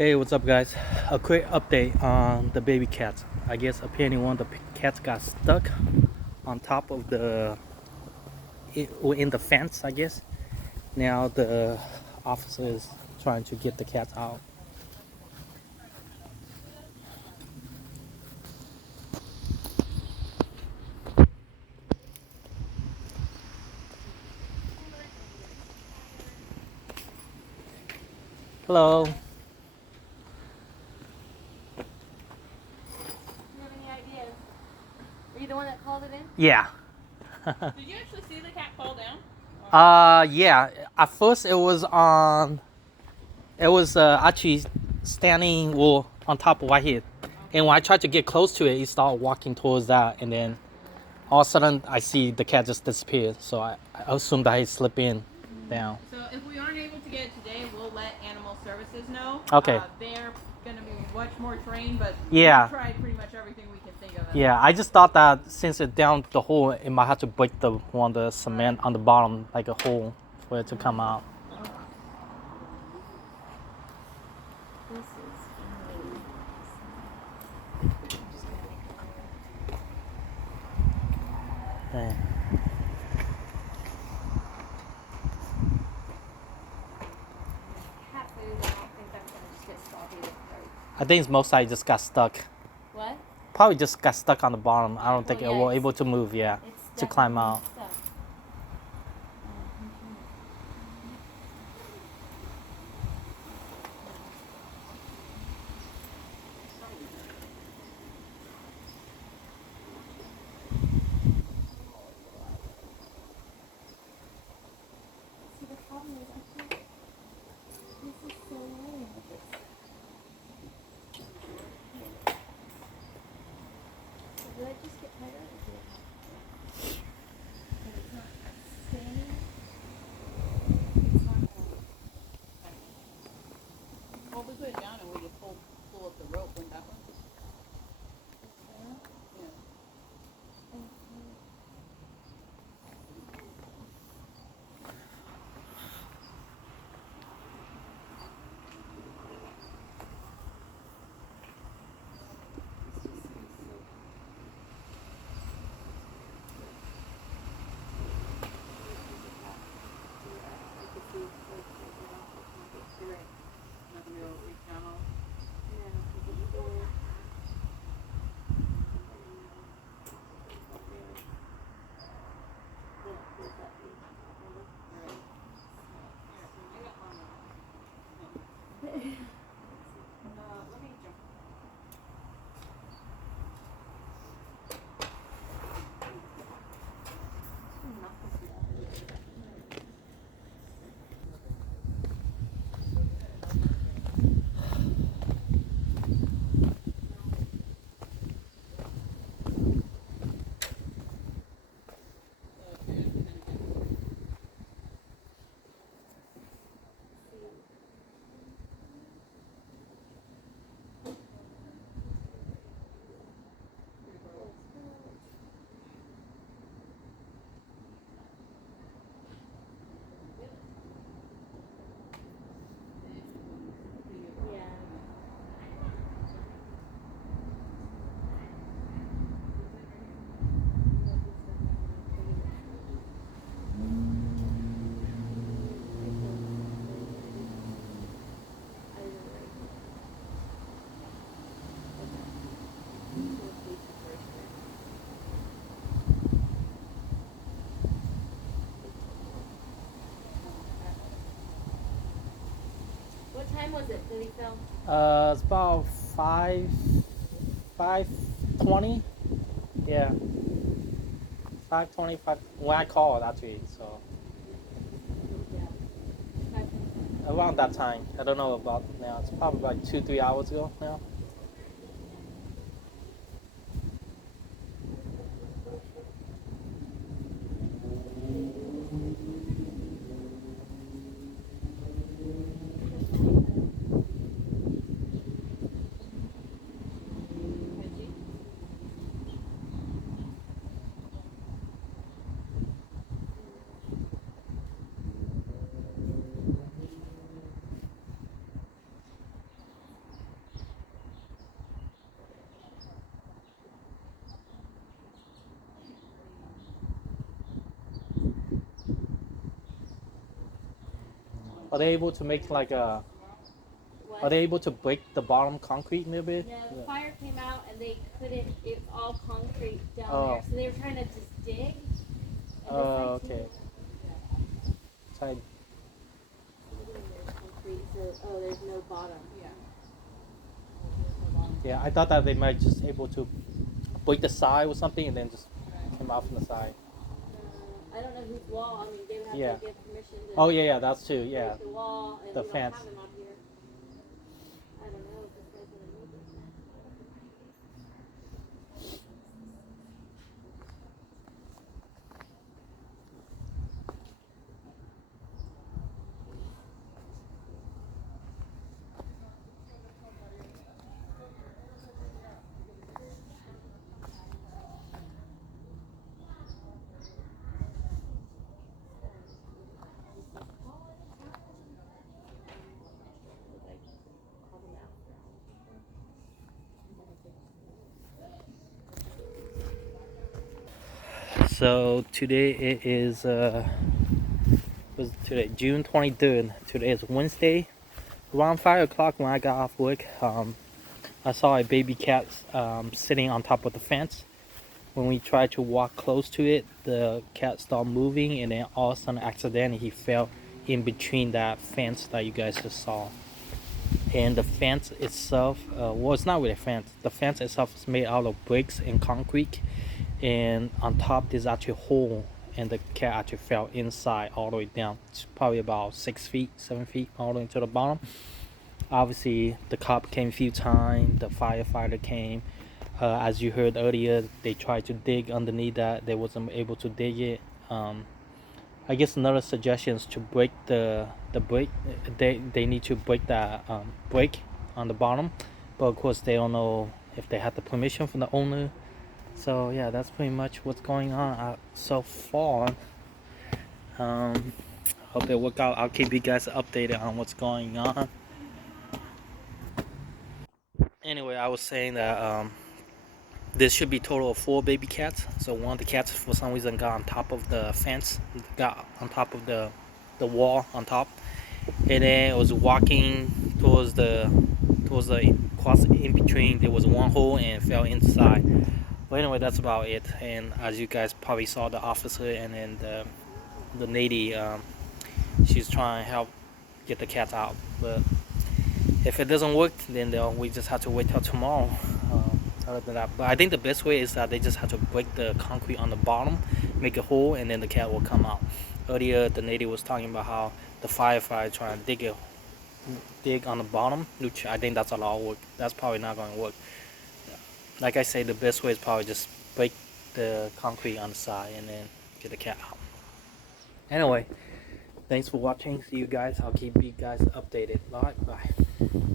Hey, what's up, guys? A quick update on the baby cats. I guess apparently one of the cats got stuck on top of in the fence. I guess now the officer is trying to get the cats out. Hello. Do you have any ideas? Are you the one that called it in? Yeah. Did you actually see the cat fall down? Yeah. At first, it was on. It was actually standing well on top of right here, and when I tried to get close to it, it started walking towards that, and then all of a sudden I see the cat just disappeared. So I assumed that he slipped in down. So if we aren't able to get it today, we'll let Animal Services know. Okay. They're going to be much more trained, but Yeah. we've tried pretty much everything we can think of. Yeah, I just thought that since it's down the hole, it might have to break the cement on the bottom, like a hole, for it to come out. This is Yeah. cat food. I don't think that's gonna just get soggy with throat. I think it's most likely just got stuck. What? Probably just got stuck on the bottom. I don't think Well, it yeah, was able to move, It's to climb definitely out. stuck. See, the problem is I can't. This is so annoying with this. So did I just get tighter or did it happen? But it's not staying. It's not Well, we put it down and we just pull up the rope. Wouldn't that work? Yeah. Nothing to reach down on. Let me jump. Yeah. What time was it that he fell? It's about 5:20. Yeah, 5:20. When I called actually, so Yeah. around that time. I don't know about now. It's probably like 2-3 hours ago now. Are they able to make like a? What? Are they able to break the bottom concrete a little bit? No, the fire came out and they couldn't. It's all concrete down Oh. there, so they were trying to just dig. And Oh, this okay. Try- There's concrete, so there's no bottom. Yeah, I thought that they might just able to break the side or something and then just come out from the side. I don't know whose wall. I mean, they would have Yeah. to give permission to Oh yeah, that's true. break Yeah. the wall, and The we don't fence. have them out here. I don't know if this guy's gonna move it. Call them out. So today it is was today June 23rd. Today is Wednesday. Around 5 o'clock when I got off work, I saw a baby cat sitting on top of the fence. When we tried to walk close to it, the cat started moving, and then all of a sudden, accidentally, he fell in between that fence that you guys just saw. And the fence itself, well, it's not really a fence. The fence itself is made out of bricks and concrete, and on top there's actually a hole, and the cat actually fell inside all the way down. It's probably about 6 feet, 7 feet, all the way to the bottom. Obviously, the cop came a few times. The firefighter came. As you heard earlier, they tried to dig underneath that. They wasn't able to dig it. I guess another suggestion is to break the break. They need to break that break on the bottom, but of course they don't know if they have the permission from the owner. So yeah, that's pretty much what's going on so far. Hope they work out. I'll keep you guys updated on what's going on. Anyway, I was saying that this should be total of 4 baby cats. So one of the cats for some reason got on top of the fence, got on top of the wall on top, and then it was walking towards the cross in between. There was one hole and fell inside. But anyway, that's about it. And as you guys probably saw, the officer and then the lady, she's trying to help get the cat out. But if it doesn't work, then we just have to wait till tomorrow. Other than that, but I think the best way is that they just have to break the concrete on the bottom, make a hole, and then the cat will come out. Earlier, the lady was talking about how the firefighter trying to dig on the bottom, which I think that's a lot of work. That's probably not going to work. Like I say, the best way is probably just break the concrete on the side and then get the cat out. Anyway, thanks for watching. See you guys. I'll keep you guys updated. Bye.